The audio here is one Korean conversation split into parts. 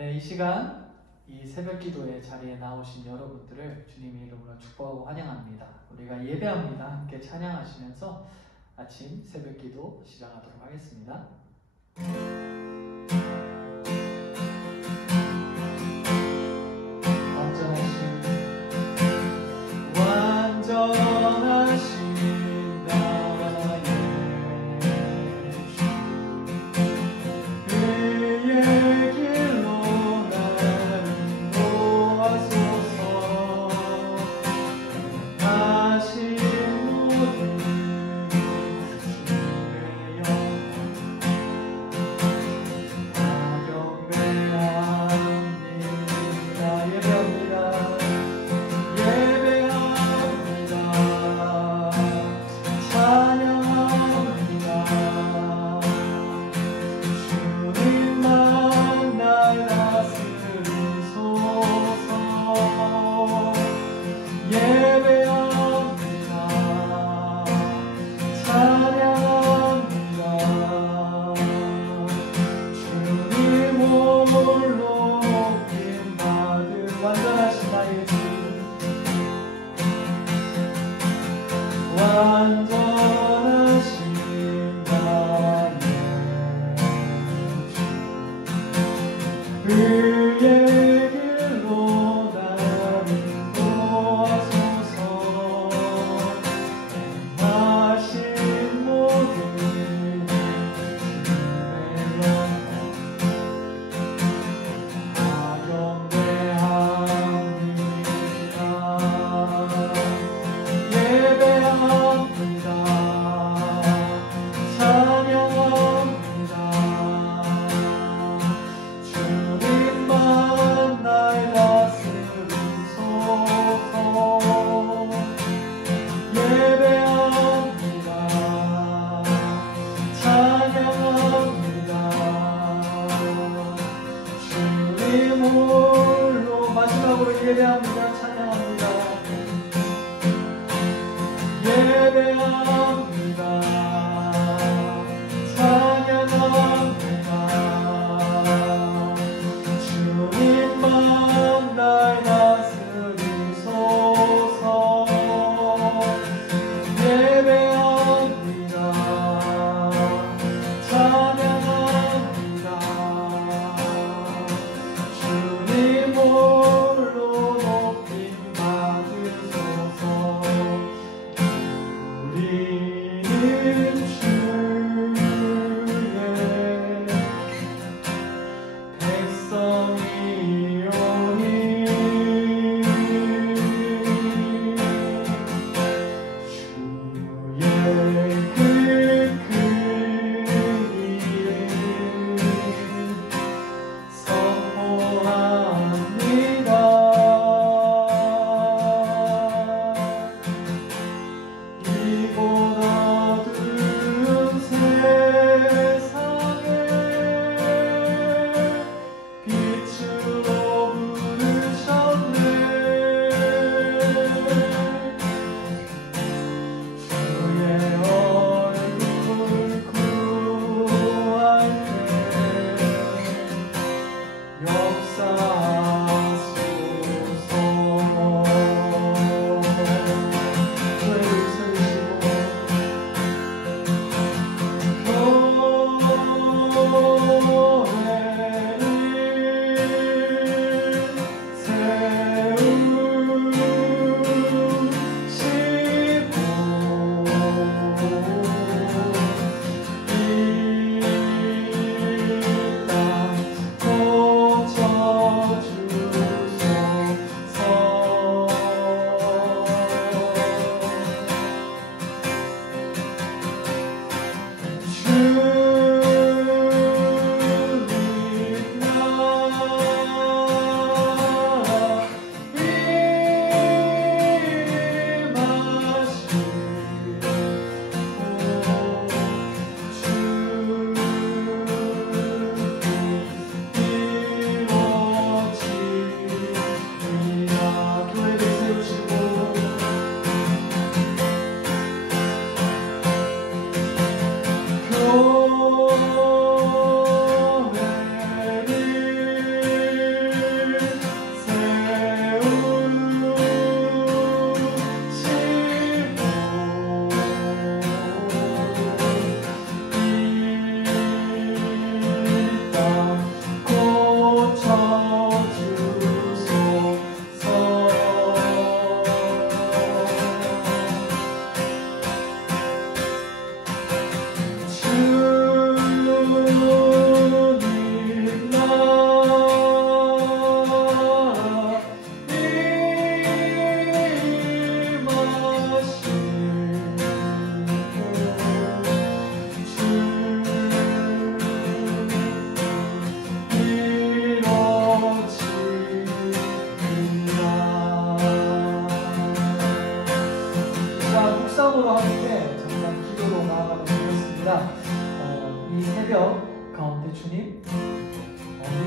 네, 이 시간 이 새벽 기도의 자리에 나오신 여러분들을 주님의 이름으로 축복하고 환영합니다. 우리가 예배합니다. 함께 찬양하시면서 아침 새벽 기도 시작하도록 하겠습니다. 주님 홀로 높임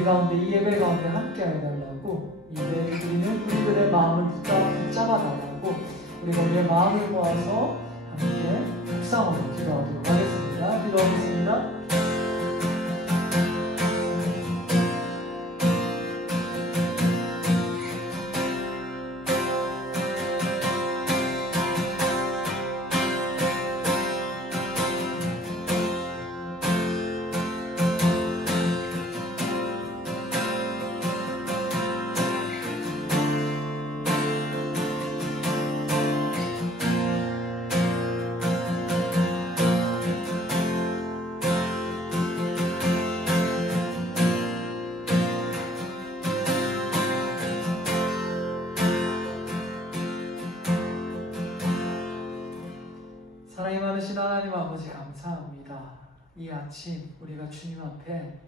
우리 가운데 이 예배 가운데 함께 해달라고 예배 드리는 우리들의 마음을 붙잡아 달라고 우리가 우리의 마음을 모아서 함께 묵상으로 기도하도록 하겠습니다. 기도하겠습니다. 사랑이 많으신 하나님 아버지 감사합니다. 이 아침 우리가 주님 앞에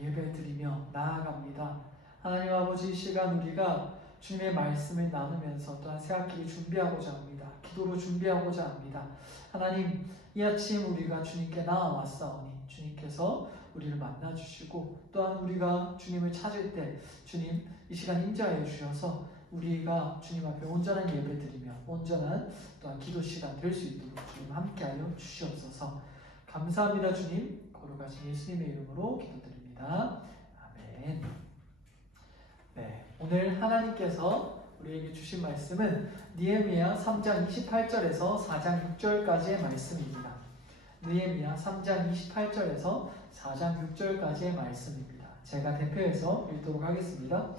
예배 드리며 나아갑니다. 하나님 아버지 이 시간 우리가 주님의 말씀을 나누면서 또한 새학기를 준비하고자 합니다. 기도로 준비하고자 합니다. 하나님 이 아침 우리가 주님께 나아왔사오니 주님께서 우리를 만나주시고 또한 우리가 주님을 찾을 때 주님 이 시간 임재하여 주셔서 우리가 주님 앞에 온전한 예배 드리며 온전한 또한 기도 시간 될 수 있도록 주님 함께하여 주시옵소서. 감사합니다. 주님 거룩하신 예수님의 이름으로 기도드립니다. 아멘. 네, 오늘 하나님께서 우리에게 주신 말씀은 느헤미야 3장 28절에서 4장 6절까지의 말씀입니다. 느헤미야 3장 28절에서 4장 6절까지의 말씀입니다. 제가 대표해서 읽도록 하겠습니다.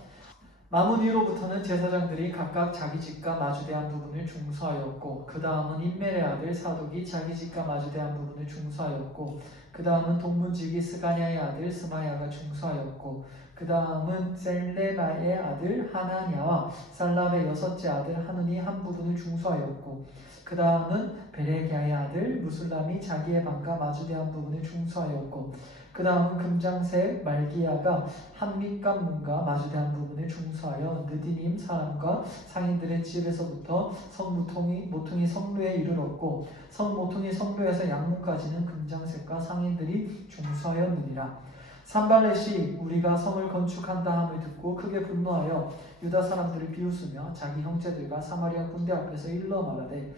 마문 위로부터는 제사장들이 각각 자기 집과 마주대한 부분을 중수하였고 그 다음은 임멜의 아들 사독이 자기 집과 마주대한 부분을 중수하였고 그 다음은 동문지기 스가냐의 아들 스마야가 중수하였고 그 다음은 셀레바의 아들 하나냐와 살랍의 여섯째 아들 하눈이 한 부분을 중수하였고 그 다음은 베레기야의 아들 무술람이 자기의 방과 마주대한 부분을 중수하였고 그 다음은 금장색 말기야가 한밑간 문과 마주대한 부분을 중수하여 느디님 사람과 상인들의 집에서부터 성모퉁이 성루에 이르렀고 성모퉁이 성루에서 양문까지는 금장색과 상인들이 중수하였느니라. 산발렛이 우리가 성을 건축한다 함을 듣고 크게 분노하여 유다 사람들을 비웃으며 자기 형제들과 사마리아 군대 앞에서 일러 말하되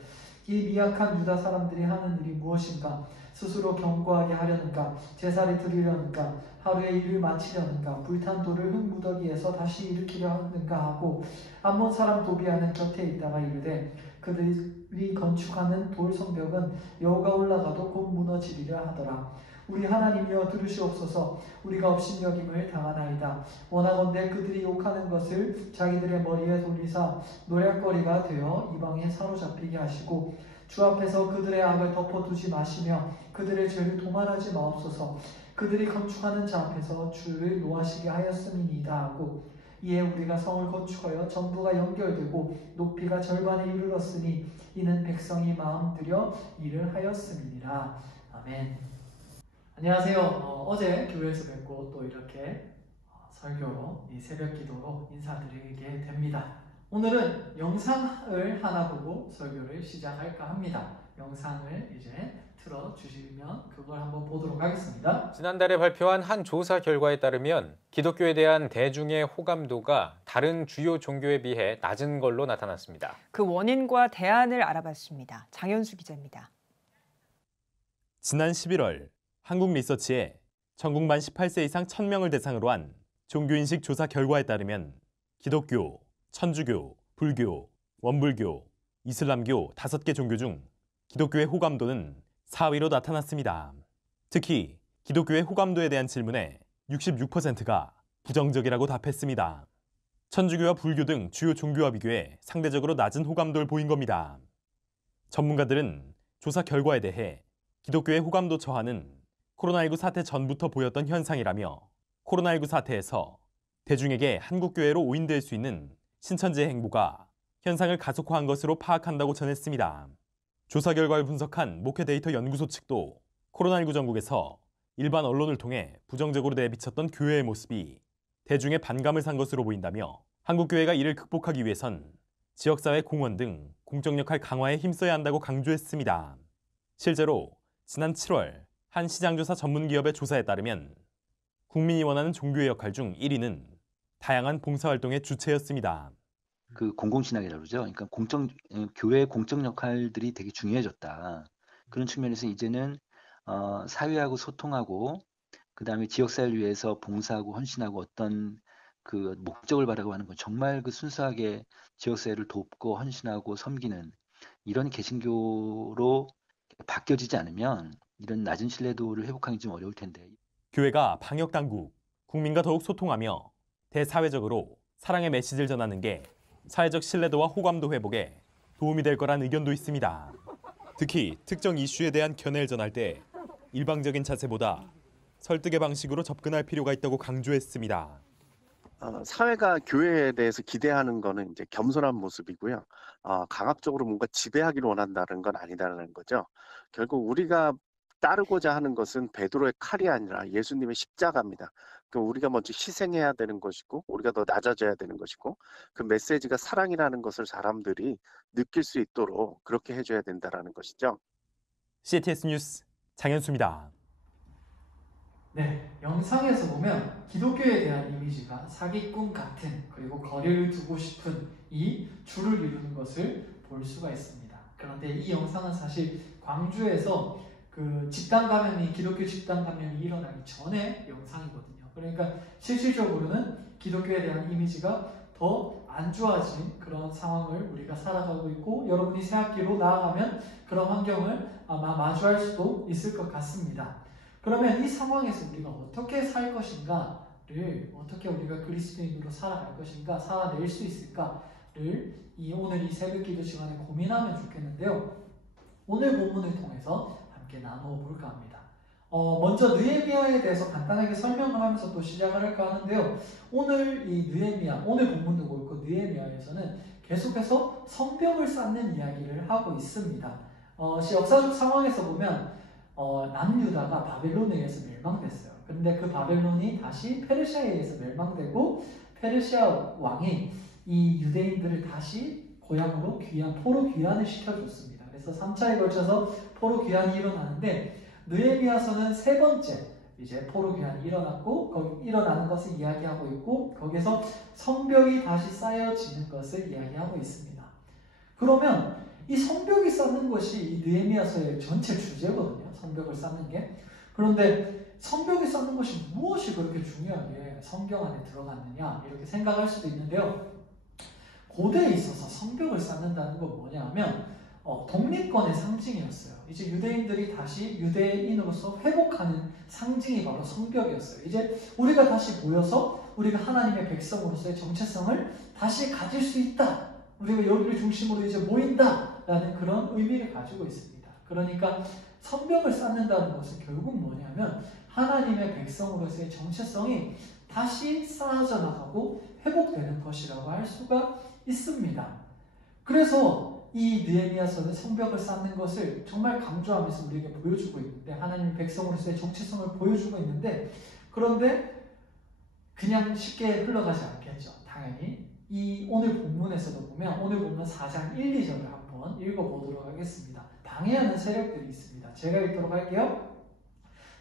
이 미약한 유다 사람들이 하는 일이 무엇인가? 스스로 견고하게 하려는가? 제사를 드리려는가? 하루에 일을 마치려는가? 불탄 돌을 흙무더기에서 다시 일으키려 하는가 하고 암몬 사람 도비아는 곁에 있다가 이르되 그들이 건축하는 돌 성벽은 여호가 올라가도 곧 무너지리라 하더라. 우리 하나님이여 들으시옵소서. 우리가 업신여김을 당하나이다. 원하건대 그들이 욕하는 것을 자기들의 머리에 돌리사 노략거리가 되어 이방에 사로잡히게 하시고 주 앞에서 그들의 악을 덮어두지 마시며 그들의 죄를 도말하지 마옵소서. 그들이 건축하는 자 앞에서 주를 노하시게 하였음이니이다 하고 이에 우리가 성을 건축하여 전부가 연결되고 높이가 절반에 이르렀으니 이는 백성이 마음 들여 일을 하였음이니라. 아멘. 안녕하세요. 어제 교회에서 뵙고 또 이렇게 설교로 이 새벽 기도로 인사드리게 됩니다. 오늘은 영상을 하나 보고 설교를 시작할까 합니다. 영상을 이제 틀어주시면 그걸 한번 보도록 하겠습니다. 지난달에 발표한 한 조사 결과에 따르면 기독교에 대한 대중의 호감도가 다른 주요 종교에 비해 낮은 걸로 나타났습니다. 그 원인과 대안을 알아봤습니다. 장현수 기자입니다. 지난 11월 한국리서치에 전국 만 18세 이상 1000명을 대상으로 한 종교인식 조사 결과에 따르면 기독교, 천주교, 불교, 원불교, 이슬람교 5개 종교 중 기독교의 호감도는 4위로 나타났습니다. 특히 기독교의 호감도에 대한 질문에 66%가 부정적이라고 답했습니다. 천주교와 불교 등 주요 종교와 비교해 상대적으로 낮은 호감도를 보인 겁니다. 전문가들은 조사 결과에 대해 기독교의 호감도 저하는 코로나19 사태 전부터 보였던 현상이라며 코로나19 사태에서 대중에게 한국교회로 오인될 수 있는 신천지의 행보가 현상을 가속화한 것으로 파악한다고 전했습니다. 조사 결과를 분석한 목회 데이터 연구소 측도 코로나19 전국에서 일반 언론을 통해 부정적으로 내비쳤던 교회의 모습이 대중의 반감을 산 것으로 보인다며 한국교회가 이를 극복하기 위해선 지역사회 공헌 등 공적 역할 강화에 힘써야 한다고 강조했습니다. 실제로 지난 7월 한 시장조사 전문기업의 조사에 따르면 국민이 원하는 종교의 역할 중 1위는 다양한 봉사활동의 주체였습니다. 그 공공신학이라고 그러죠. 그러니까 교회의 공적 역할들이 되게 중요해졌다. 그런 측면에서 이제는 사회하고 소통하고 그다음에 지역사회를 위해서 봉사하고 헌신하고 어떤 그 목적을 바라고 하는 건 정말 그 순수하게 지역사회를 돕고 헌신하고 섬기는 이런 개신교로 바뀌어지지 않으면 이런 낮은 신뢰도를 회복하기 좀 어려울 텐데. 교회가 방역당국, 국민과 더욱 소통하며 대사회적으로 사랑의 메시지를 전하는 게 사회적 신뢰도와 호감도 회복에 도움이 될 거란 의견도 있습니다. 특히 특정 이슈에 대한 견해를 전할 때 일방적인 자세보다 설득의 방식으로 접근할 필요가 있다고 강조했습니다. 사회가 교회에 대해서 기대하는 거는 이제 겸손한 모습이고요. 강압적으로 뭔가 지배하기를 원한다는 건 아니다라는 거죠. 결국 우리가 따르고자 하는 것은 베드로의 칼이 아니라 예수님의 십자가입니다. 우리가 먼저 희생해야 되는 것이고 우리가 더 낮아져야 되는 것이고 그 메시지가 사랑이라는 것을 사람들이 느낄 수 있도록 그렇게 해줘야 된다는 것이죠. CTS 뉴스 장현수입니다. 네, 영상에서 보면 기독교에 대한 이미지가 사기꾼 같은 그리고 거리를 두고 싶은 이 줄을 이루는 것을 볼 수가 있습니다. 그런데 이 영상은 사실 광주에서 그 집단 감염이 기독교 집단 감염이 일어나기 전에 영상이거든요. 그러니까 실질적으로는 기독교에 대한 이미지가 더 안 좋아진 그런 상황을 우리가 살아가고 있고 여러분이 새학기로 나아가면 그런 환경을 아마 마주할 수도 있을 것 같습니다. 그러면 이 상황에서 우리가 어떻게 살 것인가를 어떻게 우리가 그리스도인으로 살아갈 것인가 살아낼 수 있을까를 오늘 이 새벽기도 시간에 고민하면 좋겠는데요. 오늘 본문을 통해서 함께 나누어 볼까 합니다. 먼저 느헤미야에 대해서 간단하게 설명을 하면서 또 시작을 할까 하는데요. 오늘 이 느헤미야, 오늘 본문도 그렇고 느헤미야에서는 계속해서 성벽을 쌓는 이야기를 하고 있습니다. 역사적 상황에서 보면 남유다가 바벨론에 의해서 멸망됐어요. 그런데 그 바벨론이 다시 페르시아에 의해서 멸망되고 페르시아 왕이 이 유대인들을 다시 고향으로 포로 귀환을 시켜줬습니다. 그래서 3차에 걸쳐서 포로 귀환이 일어나는데 느헤미야서는 세 번째 이제 포로 귀환이 일어났고 거기 일어나는 것을 이야기하고 있고 거기서 성벽이 다시 쌓여지는 것을 이야기하고 있습니다. 그러면 이 성벽이 쌓는 것이 이 느헤미야서의 전체 주제거든요. 성벽을 쌓는 게. 그런데 성벽이 쌓는 것이 무엇이 그렇게 중요하게 성경 안에 들어갔느냐 이렇게 생각할 수도 있는데요. 고대에 있어서 성벽을 쌓는다는 건 뭐냐면 독립권의 상징이었어요. 이제 유대인들이 다시 유대인으로서 회복하는 상징이 바로 성벽이었어요. 이제 우리가 다시 모여서 우리가 하나님의 백성으로서의 정체성을 다시 가질 수 있다. 우리가 여기를 중심으로 이제 모인다라는 그런 의미를 가지고 있습니다. 그러니까 성벽을 쌓는다는 것은 결국 뭐냐면 하나님의 백성으로서의 정체성이 다시 쌓아져 나가고 회복되는 것이라고 할 수가 있습니다. 그래서 이 느헤미야서는 성벽을 쌓는 것을 정말 강조하면서 우리에게 보여주고 있는데 하나님의 백성으로서의 정체성을 보여주고 있는데 그런데 그냥 쉽게 흘러가지 않겠죠. 당연히 이 오늘 본문에서도 보면 오늘 본문 4장 1, 2절을 한번 읽어보도록 하겠습니다. 방해하는 세력들이 있습니다. 제가 읽도록 할게요.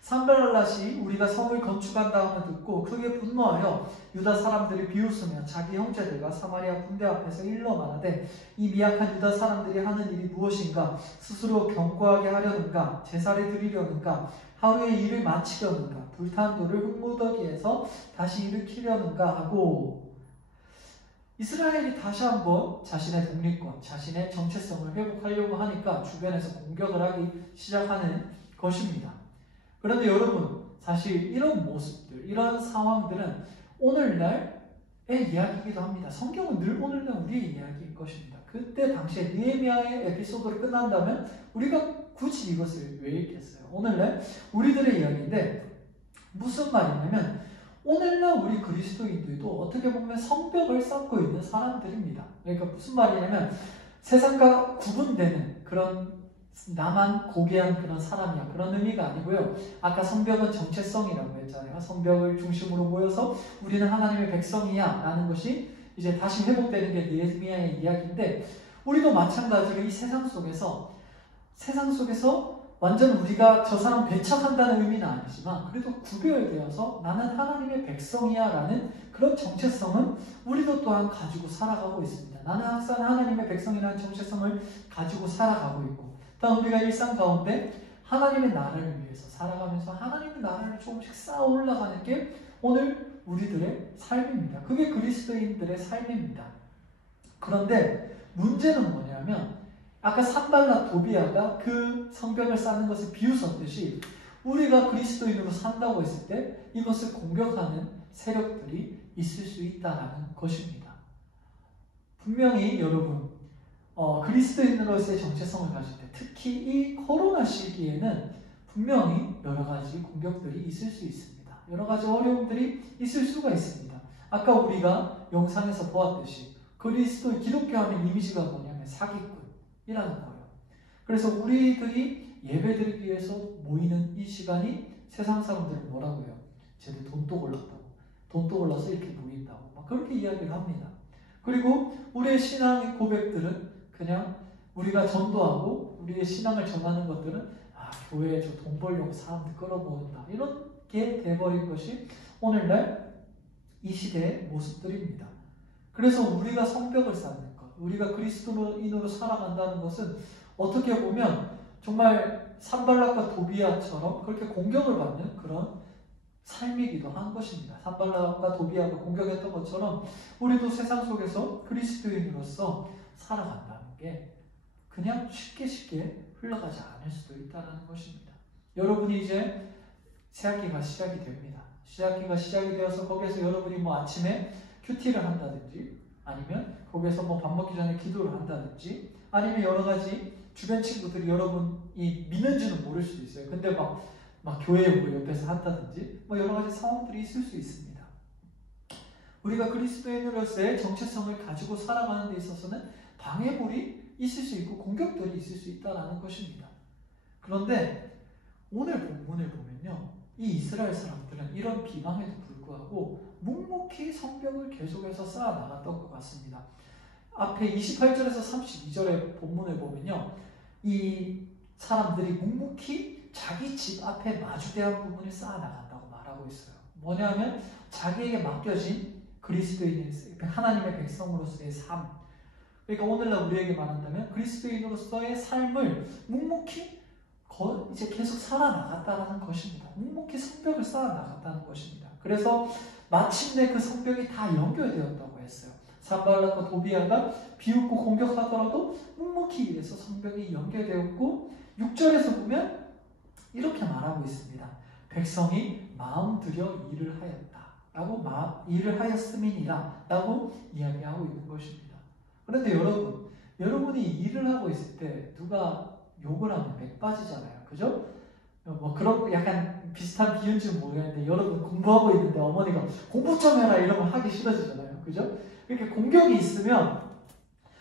산발랏이 우리가 성을 건축한다함을 듣고 크게 분노하여 유다 사람들이 비웃으며 자기 형제들과 사마리아 군대 앞에서 일러 말하되 이 미약한 유다 사람들이 하는 일이 무엇인가 스스로 견고하게 하려는가 제사를 드리려는가 하루의 일을 마치려는가 불탄 돌을 흙무더기에서 다시 일으키려는가 하고 이스라엘이 다시 한번 자신의 독립권, 자신의 정체성을 회복하려고 하니까 주변에서 공격을 하기 시작하는 것입니다. 그런데 여러분, 사실 이런 모습들, 이런 상황들은 오늘날의 이야기이기도 합니다. 성경은 늘 오늘날 우리의 이야기일 것입니다. 그때 당시에 느헤미야의 에피소드를 끝난다면 우리가 굳이 이것을 왜 읽겠어요? 오늘날 우리들의 이야기인데 무슨 말이냐면 오늘날 우리 그리스도인들도 어떻게 보면 성벽을 쌓고 있는 사람들입니다. 그러니까 무슨 말이냐면 세상과 구분되는 그런 나만 고귀한 그런 사람이야 그런 의미가 아니고요. 아까 성벽은 정체성이라고 했잖아요. 성벽을 중심으로 모여서 우리는 하나님의 백성이야 라는 것이 이제 다시 회복되는 게 느헤미야의 이야기인데 우리도 마찬가지로 이 세상 속에서 완전 우리가 저 사람 배척한다는 의미는 아니지만 그래도 구별되어서 나는 하나님의 백성이야 라는 그런 정체성은 우리도 또한 가지고 살아가고 있습니다. 나는 항상 하나님의 백성이라는 정체성을 가지고 살아가고 있고, 또한 우리가 일상 가운데 하나님의 나라를 위해서 살아가면서 하나님의 나라를 조금씩 쌓아 올라가는 게 오늘 우리들의 삶입니다. 그게 그리스도인들의 삶입니다. 그런데 문제는 뭐냐면 아까 산발락 도비아가 그 성벽을 쌓는 것을 비웃었듯이 우리가 그리스도인으로 산다고 했을 때 이것을 공격하는 세력들이 있을 수 있다는 것입니다. 분명히 여러분 그리스도인으로서의 정체성을 가질 때 특히 이 코로나 시기에는 분명히 여러 가지 공격들이 있을 수 있습니다. 여러 가지 어려움들이 있을 수가 있습니다. 아까 우리가 영상에서 보았듯이 그리스도 기독교 하면 이미지가 뭐냐면 사기꾼이라는 거예요. 그래서 우리들이 예배드리기 위해서 모이는 이 시간이 세상 사람들은 뭐라고 해요? 쟤들 돈도 골랐다고. 돈도 골라서 이렇게 모인다고. 막 그렇게 이야기를 합니다. 그리고 우리의 신앙의 고백들은 그냥 우리가 전도하고 우리의 신앙을 전하는 것들은 교회에 저 돈 벌려고 사람들 끌어모은다. 이렇게 돼버린 것이 오늘날 이 시대의 모습들입니다. 그래서 우리가 성벽을 쌓는 것, 우리가 그리스도인으로 살아간다는 것은 어떻게 보면 정말 산발락과 도비아처럼 그렇게 공격을 받는 그런 삶이기도 한 것입니다. 산발락과 도비아가 공격했던 것처럼 우리도 세상 속에서 그리스도인으로서 살아간다는 게 그냥 쉽게 흘러가지 않을 수도 있다는 것입니다. 여러분이 이제 새학기가 시작이 됩니다. 새학기가 시작이 되어서 거기에서 여러분이 아침에 큐티를 한다든지 아니면 거기에서 밥 먹기 전에 기도를 한다든지 아니면 여러 가지 주변 친구들이 여러분이 믿는지는 모를 수도 있어요. 근데 막 교회 옆에서 한다든지 여러 가지 상황들이 있을 수 있습니다. 우리가 그리스도인으로서의 정체성을 가지고 살아가는 데 있어서는 방해물이 있을 수 있고 공격들이 있을 수 있다는 것입니다. 그런데 오늘 본문을 보면요, 이 이스라엘 사람들은 이런 비방에도 불구하고 묵묵히 성벽을 계속해서 쌓아 나갔던 것 같습니다. 앞에 28절에서 32절의 본문을 보면요, 이 사람들이 묵묵히 자기 집 앞에 마주대한 부분을 쌓아 나간다고 말하고 있어요. 뭐냐면 자기에게 맡겨진 그리스도인의 하나님의 백성으로서의 삶. 그러니까 오늘날 우리에게 말한다면 그리스도인으로서의 삶을 묵묵히 이제 계속 살아나갔다는 것입니다. 묵묵히 성벽을 쌓아나갔다는 것입니다. 그래서 마침내 그 성벽이 다 연결되었다고 했어요. 산발락과 도비아가 비웃고 공격하더라도 묵묵히 일해서 성벽이 연결되었고 6절에서 보면 이렇게 말하고 있습니다. 백성이 마음 들여 일을 하였다 라고 일을 하였음이니라 라고 이야기하고 있는 것입니다. 그런데 여러분이 일을 하고 있을 때 누가 욕을 하면 맥 빠지잖아요. 그죠? 그런 약간 비슷한 비유인지는 모르겠는데 여러분 공부하고 있는데 어머니가 공부 좀 해라 이러면 하기 싫어지잖아요. 그죠? 이렇게 공격이 있으면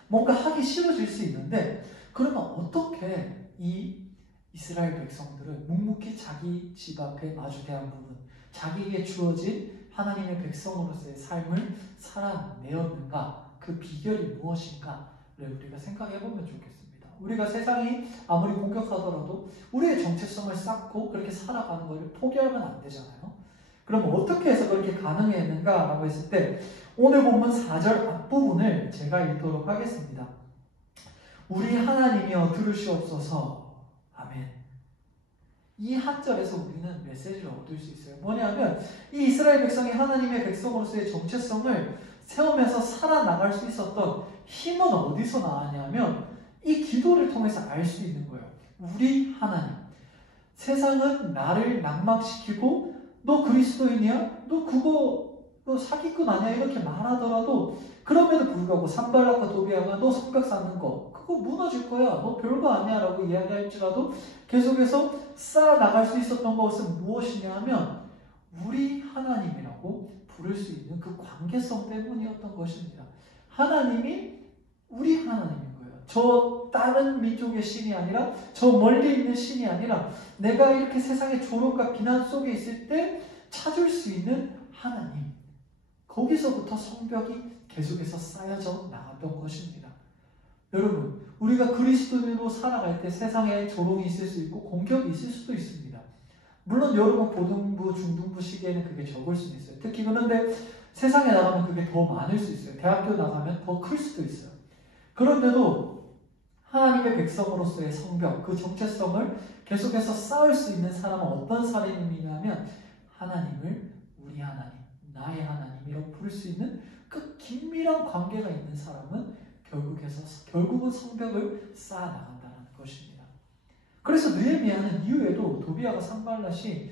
뭔가 하기 싫어질 수 있는데 그러면 어떻게 이 이스라엘 백성들은 묵묵히 자기 집 앞에 마주대한 부분, 자기에게 주어진 하나님의 백성으로서의 삶을 살아내었는가? 그 비결이 무엇인가를 우리가 생각해보면 좋겠습니다. 우리가 세상이 아무리 공격하더라도 우리의 정체성을 쌓고 그렇게 살아가는 것을 포기하면 안 되잖아요. 그럼 어떻게 해서 그렇게 가능했는가? 라고 했을 때 오늘 본문 4절 앞부분을 제가 읽도록 하겠습니다. 우리 하나님이여 들으시옵소서. 아멘. 이 한 절에서 우리는 메시지를 얻을 수 있어요. 뭐냐면 이 이스라엘 백성이 하나님의 백성으로서의 정체성을 세우면서 살아나갈 수 있었던 힘은 어디서 나왔냐면 이 기도를 통해서 알 수 있는 거예요. 우리 하나님. 세상은 나를 낙망시키고 너 그리스도인이야? 너 사기꾼 아니야? 이렇게 말하더라도 그럼에도 불구하고 산발락과 도비아가 너 성벽 쌓는 거 그거 무너질 거야. 너 별거 아니야 라고 이야기할지라도 계속해서 쌓아나갈 수 있었던 것은 무엇이냐 하면 우리 하나님이라고 부를 수 있는 그 관계성 때문이었던 것입니다. 하나님이 우리 하나님인 거예요. 저 다른 민족의 신이 아니라 저 멀리 있는 신이 아니라 내가 이렇게 세상의 조롱과 비난 속에 있을 때 찾을 수 있는 하나님. 거기서부터 성벽이 계속해서 쌓여져 나갔던 것입니다. 여러분, 우리가 그리스도인으로 살아갈 때 세상에 조롱이 있을 수 있고 공격이 있을 수도 있습니다. 물론 여러분 고등부, 중등부 시기에는 그게 적을 수도 있어요. 특히 그런데 세상에 나가면 그게 더 많을 수 있어요. 대학교 나가면 더 클 수도 있어요. 그런데도 하나님의 백성으로서의 성벽, 그 정체성을 계속해서 쌓을 수 있는 사람은 어떤 사람이냐면 하나님을 우리 하나님, 나의 하나님이라고 부를 수 있는 그 긴밀한 관계가 있는 사람은 결국은 성벽을 쌓아 나간다는 것입니다. 그래서 느헤미야는 이후에도 도비아가 산발랏이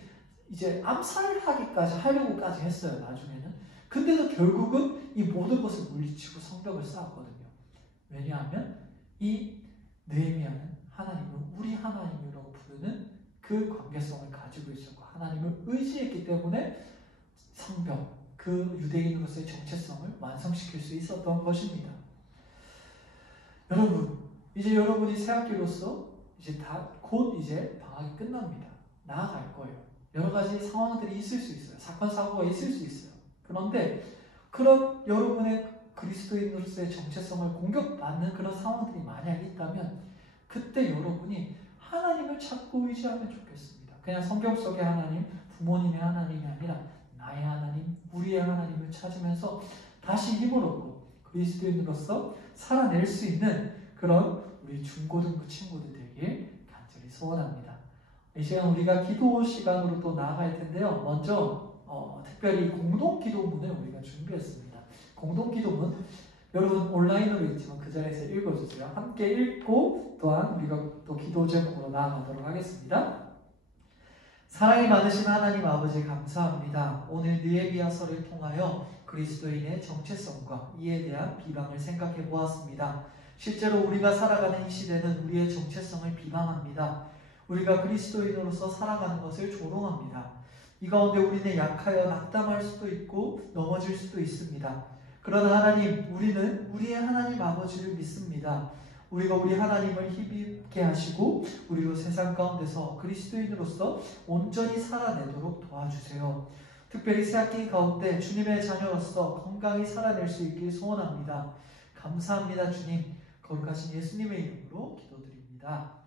이제 암살하기까지 하려고까지 했어요. 나중에는. 근데도 결국은 이 모든 것을 물리치고 성벽을 쌓았거든요. 왜냐하면 이 느헤미야는 하나님을 우리 하나님이라고 부르는 그 관계성을 가지고 있었고 하나님을 의지했기 때문에 성벽, 그 유대인으로서의 정체성을 완성시킬 수 있었던 것입니다. 여러분, 이제 여러분이 새학기로서 이제 곧 이제 방학이 끝납니다. 나아갈 거예요. 여러 가지 상황들이 있을 수 있어요. 사건, 사고가 있을 수 있어요. 그런데 그런 여러분의 그리스도인으로서의 정체성을 공격받는 그런 상황들이 만약 있다면 그때 여러분이 하나님을 찾고 의지하면 좋겠습니다. 그냥 성경 속의 하나님, 부모님의 하나님이 아니라 나의 하나님, 우리의 하나님을 찾으면서 다시 힘을 얻고 그리스도인으로서 살아낼 수 있는 그런 우리 중고등부 친구들 되길 간절히 소원합니다. 이 시간 우리가 기도 시간으로 또 나아갈 텐데요. 먼저 특별히 공동기도문을 우리가 준비했습니다. 공동기도문 여러분 온라인으로 있지만 그 자리에서 읽어주세요. 함께 읽고 또한 우리가 또 기도 제목으로 나아가도록 하겠습니다. 사랑이 많으신 하나님 아버지 감사합니다. 오늘 느헤미야서를 통하여 그리스도인의 정체성과 이에 대한 비방을 생각해 보았습니다. 실제로 우리가 살아가는 이 시대는 우리의 정체성을 비방합니다. 우리가 그리스도인으로서 살아가는 것을 조롱합니다. 이 가운데 우리는 약하여 낙담할 수도 있고 넘어질 수도 있습니다. 그러나 하나님, 우리는 우리의 하나님 아버지를 믿습니다. 우리가 우리 하나님을 힘있게 하시고 우리로 세상 가운데서 그리스도인으로서 온전히 살아내도록 도와주세요. 특별히 새학기 가운데 주님의 자녀로서 건강히 살아낼 수 있길 소원합니다. 감사합니다. 주님, 거룩하신 예수님의 이름으로 기도드립니다.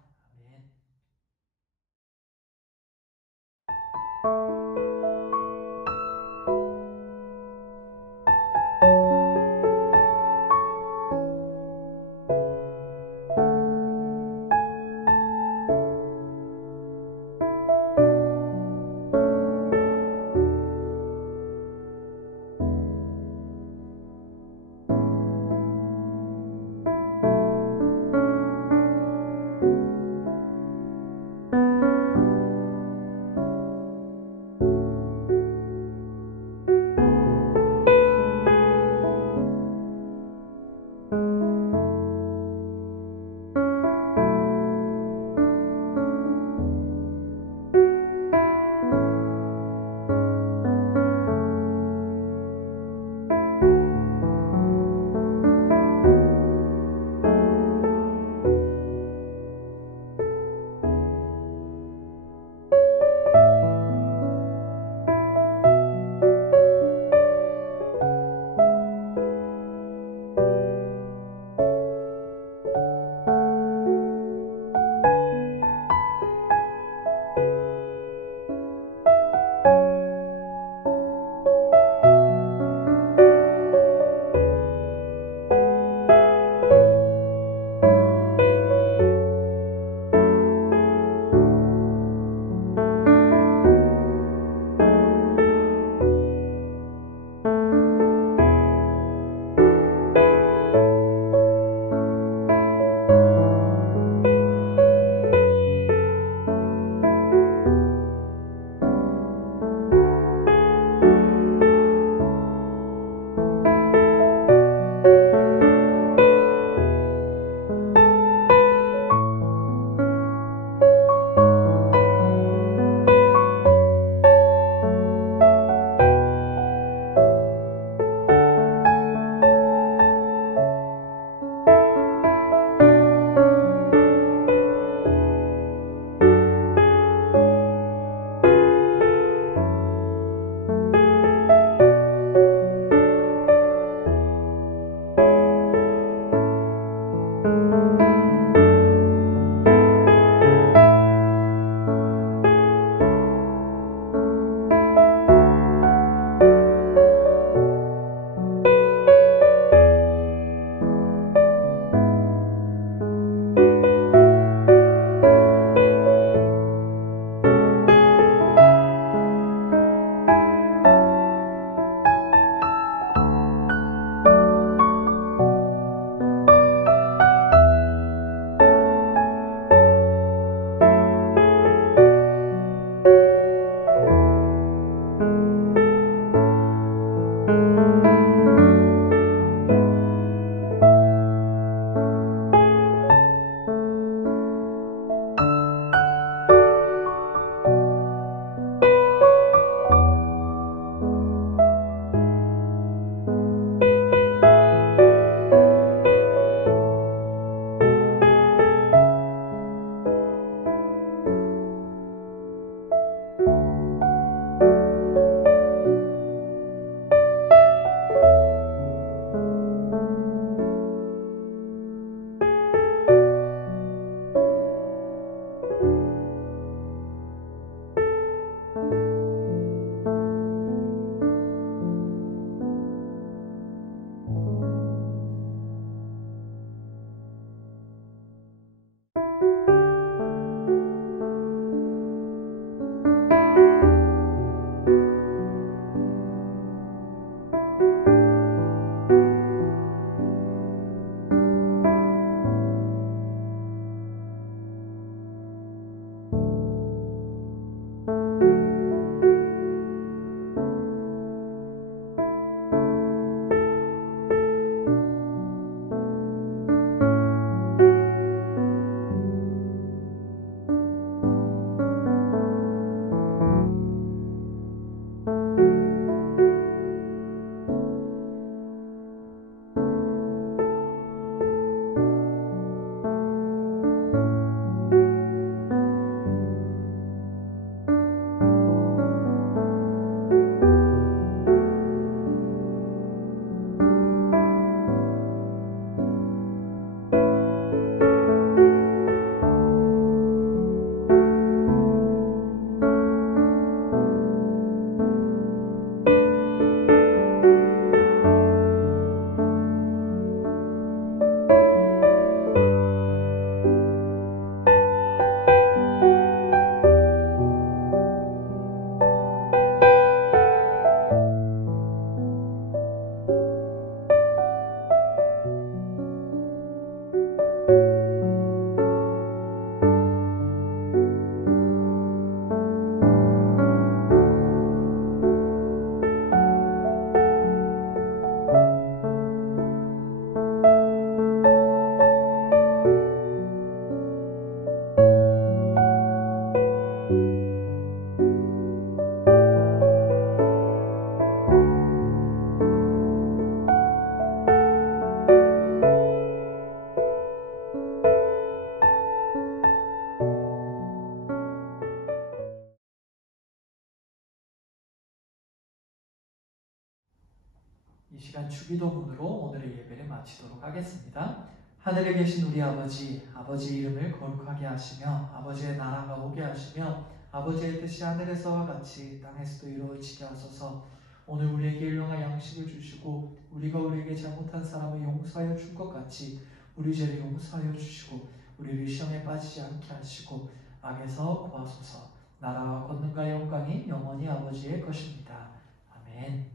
이 시간 주기도문으로 오늘의 예배를 마치도록 하겠습니다. 하늘에 계신 우리 아버지, 아버지의 이름을 거룩하게 하시며 아버지의 나라가 오게 하시며 아버지의 뜻이 하늘에서와 같이 땅에서도 이루어지게 하소서. 오늘 우리에게 일용할 양식을 주시고 우리가 우리에게 잘못한 사람을 용서하여 준 것 같이 우리 죄를 용서하여 주시고 우리를 시험에 빠지지 않게 하시고 악에서 구하소서. 나라와 권능과 영광이 영원히 아버지의 것입니다. 아멘.